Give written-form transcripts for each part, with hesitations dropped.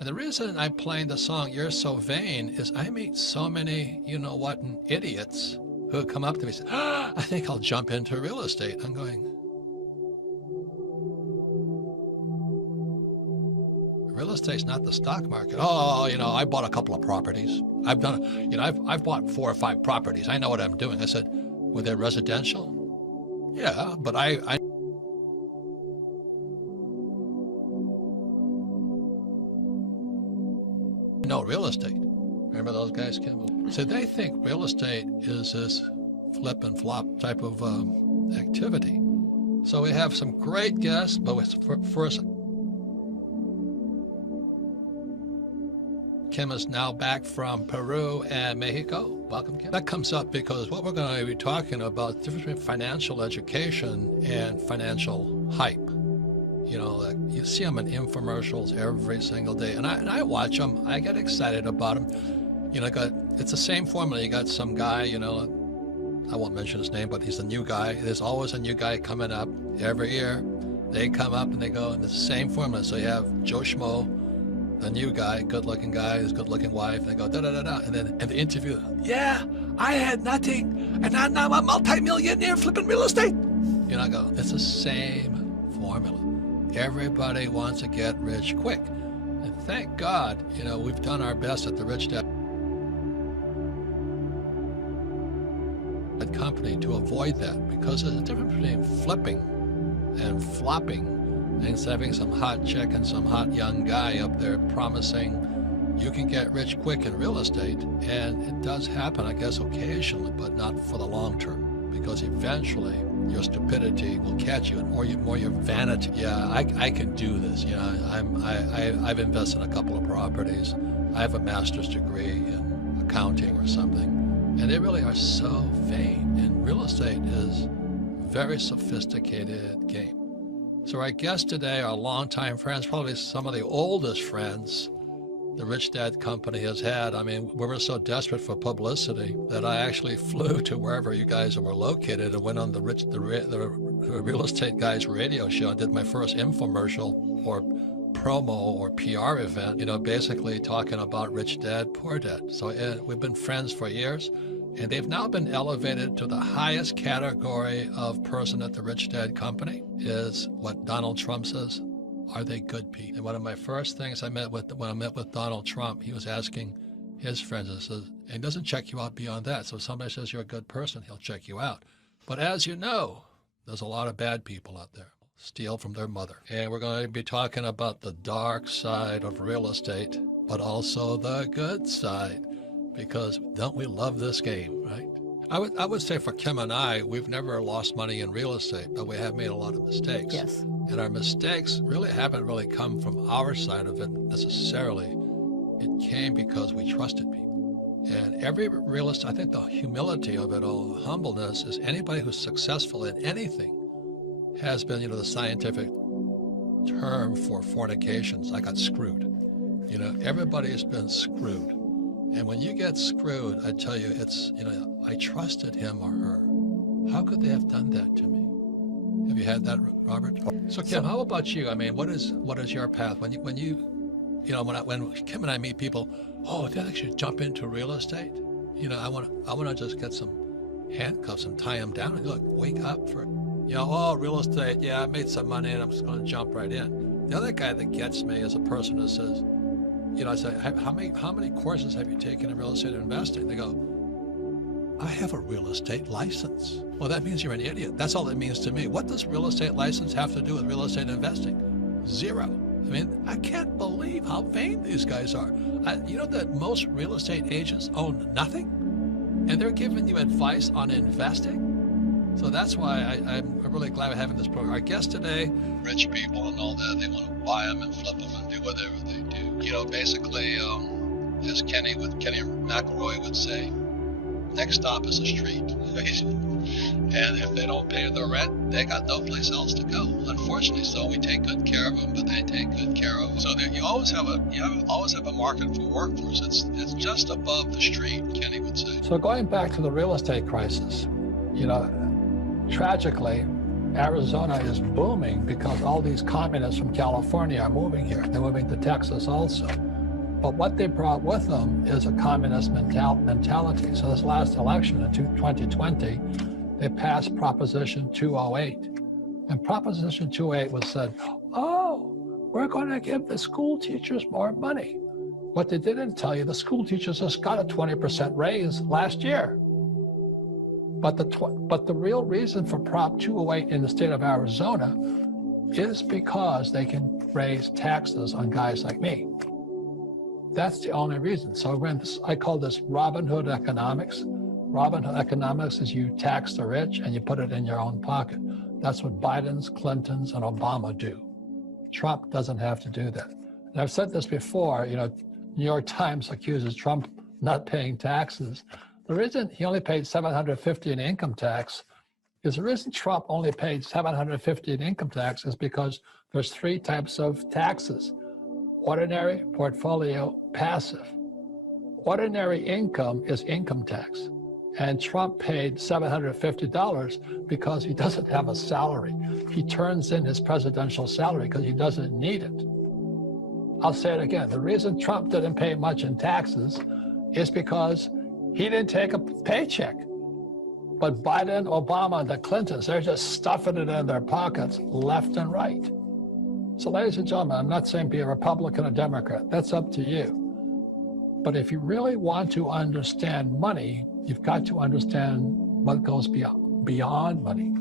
And the reason I'm playing the song You're So Vain is I meet so many, you know what, idiots who come up to me and say, I think I'll jump into real estate. I'm going, real estate's not the stock market. Oh, I bought a couple of properties. I've bought 4 or 5 properties. I know what I'm doing. I said, were they residential? Yeah, but I know real estate. Remember those guys, Kim? So they think real estate is this flip and flop type of activity. So we have some great guests, but first, Kim is now back from Peru and Mexico. Welcome, Kim. That comes up because what we're going to be talking about is the difference between financial education and financial hype. Like you see them in infomercials every single day, and I watch them. I get excited about them. It's the same formula. You got some guy, I won't mention his name, but he's the new guy. There's always a new guy coming up every year. They come up and they go in the same formula. So you have Joe Schmo, the new guy, good-looking guy, his good-looking wife. And they go da-da-da-da, and then in the interview, yeah, I had nothing, and now I'm a multi-millionaire flipping real estate. I go, it's the same formula. Everybody wants to get rich quick. And thank God, we've done our best at the Rich Dad Company to avoid that, because there's a difference between flipping and flopping, and having some hot chick and some hot young guy up there promising you can get rich quick in real estate. And it does happen, I guess, occasionally, but not for the long term, because eventually your stupidity will catch you, and more your vanity. Yeah, I can do this. I've invested in a couple of properties. I have a master's degree in accounting or something, and they really are so vain. And real estate is a very sophisticated game. So our guests today are longtime friends, probably some of the oldest friends the Rich Dad Company has had. I mean, we were so desperate for publicity that I actually flew to wherever you guys were located and went on the real estate guys radio show and did my first infomercial or promo or PR event, basically talking about Rich Dad, Poor Dad. So we've been friends for years, and they've now been elevated to the highest category of person at the Rich Dad Company, is what Donald Trump says. Are they good people? And one of my first things when I met with Donald Trump, he was asking his friends, and he doesn't check you out beyond that. So if somebody says you're a good person, he'll check you out. But as you know, there's a lot of bad people out there, steal from their mother. And we're going to be talking about the dark side of real estate, but also the good side, because don't we love this game, right? I would say for Kim and I, we've never lost money in real estate, but we have made a lot of mistakes. Yes. And our mistakes haven't really come from our side of it necessarily. It came because we trusted people. And every real estate, I think the humility of it all, the humbleness, is anybody who's successful in anything has been, the scientific term for fornications. I got screwed. Everybody's been screwed. And when you get screwed, I tell you, it's, I trusted him or her. How could they have done that to me? Have you had that, Robert? So Kim, how about you? I mean, what is your path? When Kim and I meet people, oh, they actually jump into real estate. I want to just get some handcuffs and tie them down and look, wake up for, real estate. Yeah, I made some money and I'm just going to jump right in. The other guy that gets me is a person who says, I say, how many courses have you taken in real estate investing? They go, I have a real estate license. Well, that means you're an idiot. That's all it means to me. What does real estate license have to do with real estate investing? Zero. I mean, I can't believe how vain these guys are. You know that most real estate agents own nothing? And they're giving you advice on investing? So that's why I'm really glad we're having this program. Our guest today, rich people and all that, they want to buy them and flip them and do whatever they do. Basically, as Kenny McElroy would say, next stop is the street. And if they don't pay their rent, they got no place else to go. Unfortunately, so we take good care of them, but they take good care of them. So you always have a market for workforce. It's just above the street, Kenny would say. So going back to the real estate crisis, tragically, Arizona is booming because all these communists from California are moving here. They're moving to Texas also. But what they brought with them is a communist mentality. So this last election in 2020, they passed Proposition 208. And Proposition 208 was said, oh, we're going to give the school teachers more money. What they didn't tell you, the school teachers just got a 20% raise last year. But the real reason for Prop 208 in the state of Arizona is because they can raise taxes on guys like me. That's the only reason. So I call this Robin Hood economics. Robin Hood economics is you tax the rich and you put it in your own pocket. That's what Biden's, Clinton's, and Obama do. Trump doesn't have to do that. And I've said this before, New York Times accuses Trump not paying taxes. The reason he only paid $750 in income tax is the reason Trump only paid $750 in income tax is because there's 3 types of taxes: ordinary, portfolio, passive. Ordinary income is income tax. And Trump paid $750 because he doesn't have a salary. He turns in his presidential salary because he doesn't need it. I'll say it again. The reason Trump didn't pay much in taxes is because he didn't take a paycheck. But Biden, Obama, and the Clintons, they're just stuffing it in their pockets left and right. So ladies and gentlemen, I'm not saying be a Republican or Democrat. That's up to you. But if you really want to understand money, you've got to understand what goes beyond money.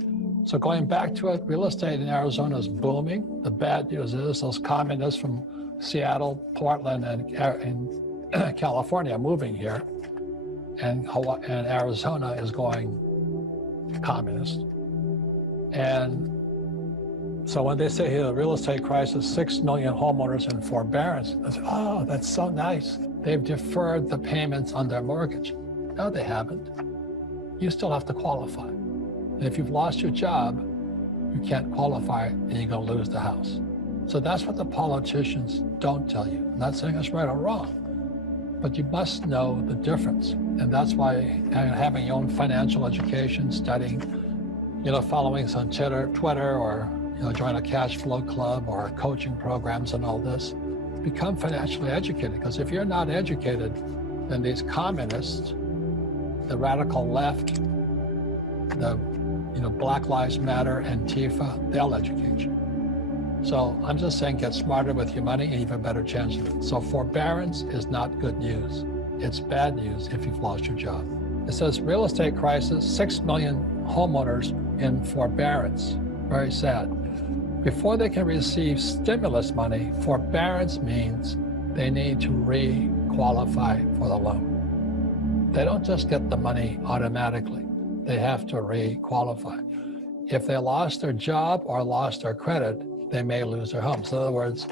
So going back to it, real estate in Arizona is booming. The bad news is those communists from Seattle, Portland, and California are moving here. And Arizona is going communist. And so when they say here, the real estate crisis, 6 million homeowners in forbearance, I say, oh, that's so nice. They've deferred the payments on their mortgage. No, they haven't. You still have to qualify. And if you've lost your job, you can't qualify and you're going to lose the house. So that's what the politicians don't tell you. I'm not saying it's right or wrong, but you must know the difference. And that's why having your own financial education, studying, following us on Twitter or, join a cash flow club or coaching programs and all this, become financially educated. Because if you're not educated, then these communists, the radical left, the Black Lives Matter, Antifa, they'll educate you. So I'm just saying get smarter with your money and you have a better chance of it. So forbearance is not good news. It's bad news if you've lost your job. It says real estate crisis, 6 million homeowners in forbearance. Very sad. Before they can receive stimulus money, forbearance means they need to re-qualify for the loan. They don't just get the money automatically. They have to re-qualify. If they lost their job or lost their credit, they may lose their home. So in other words,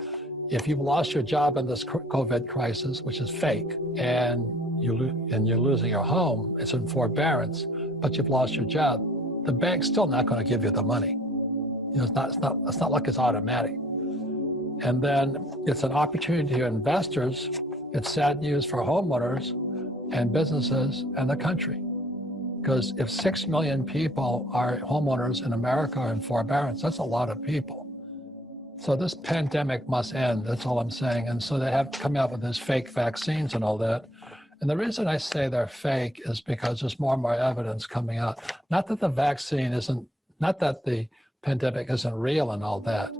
if you've lost your job in this COVID crisis, which is fake, and you're losing your home, it's in forbearance, but you've lost your job, the bank's still not going to give you the money. It's not like it's automatic. And then it's an opportunity to investors. It's sad news for homeowners and businesses and the country. Because if 6 million people are homeowners in America are in forbearance, that's a lot of people. So this pandemic must end, that's all I'm saying. And so they have come out with these fake vaccines and all that. And the reason I say they're fake is because there's more and more evidence coming out. Not that the vaccine not that the pandemic isn't real and all that,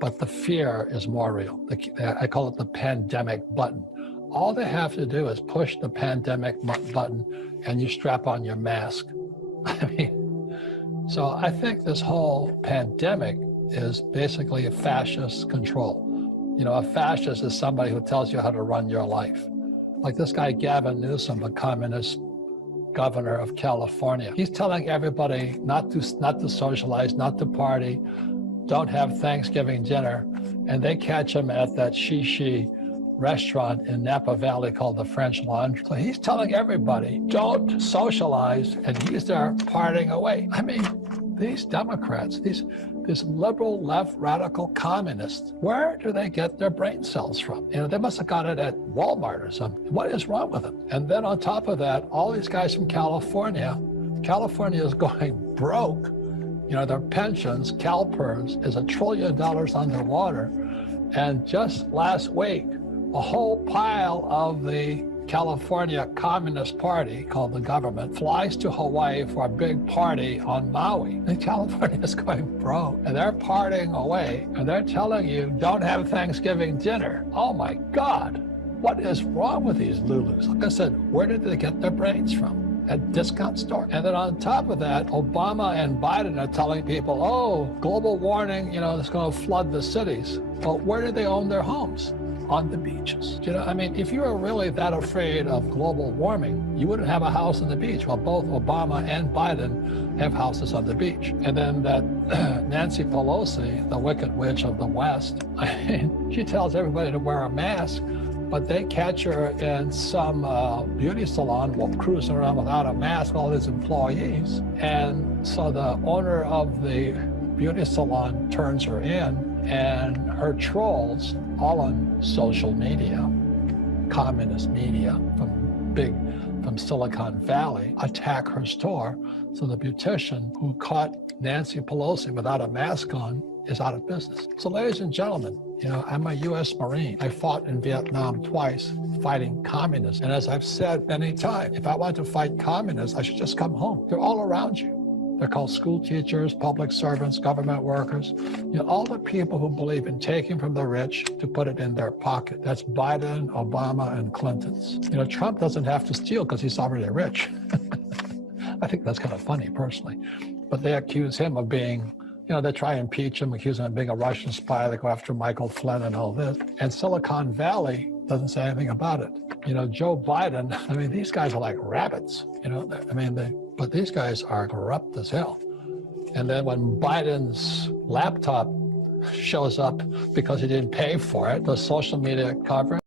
but the fear is more real. I call it the pandemic button. All they have to do is push the pandemic button and you strap on your mask. So I think this whole pandemic is basically a fascist control. A fascist is somebody who tells you how to run your life. Like this guy, Gavin Newsom, a communist governor of California. He's telling everybody not to socialize, not to party, don't have Thanksgiving dinner. And they catch him at that shishi restaurant in Napa Valley called the French Laundry. So he's telling everybody, don't socialize, and he's there partying away. These Democrats, these liberal left radical communists, where do they get their brain cells from? They must have got it at Walmart or something. What is wrong with them? And then on top of that, all these guys from California is going broke. Their pensions, CalPERS, is $1 trillion underwater. And just last week, a whole pile of the California Communist Party, called the government, flies to Hawaii for a big party on Maui. And California is going broke, and they're partying away, and they're telling you, don't have Thanksgiving dinner. Oh my God, what is wrong with these Lulus? Like I said, where did they get their brains from? At discount store. And then on top of that, Obama and Biden are telling people, oh, global warming, it's going to flood the cities. Well, where do they own their homes? On the beaches. If you were really that afraid of global warming, you wouldn't have a house on the beach. Well, both Obama and Biden have houses on the beach. And then that Nancy Pelosi, the wicked witch of the West, she tells everybody to wear a mask, but they catch her in some beauty salon while cruising around without a mask, all his employees. And so the owner of the beauty salon turns her in, and her trolls, all on social media, communist media from Silicon Valley, attack her store. So the beautician who caught Nancy Pelosi without a mask on is out of business. So ladies and gentlemen, I'm a U.S. Marine. I fought in Vietnam twice, fighting communists. And as I've said many times, if I want to fight communists, I should just come home. They're all around you. They're called school teachers, public servants, government workers, all the people who believe in taking from the rich to put it in their pocket. That's Biden, Obama, and Clinton's. Trump doesn't have to steal because he's already rich. I think that's kind of funny, personally. But they accuse him of being, they try and impeach him, accuse him of being a Russian spy. They go after Michael Flynn and all this. And Silicon Valley doesn't say anything about it. Joe Biden, these guys are like rabbits, but these guys are corrupt as hell. And then when Biden's laptop shows up because he didn't pay for it, the social media coverage,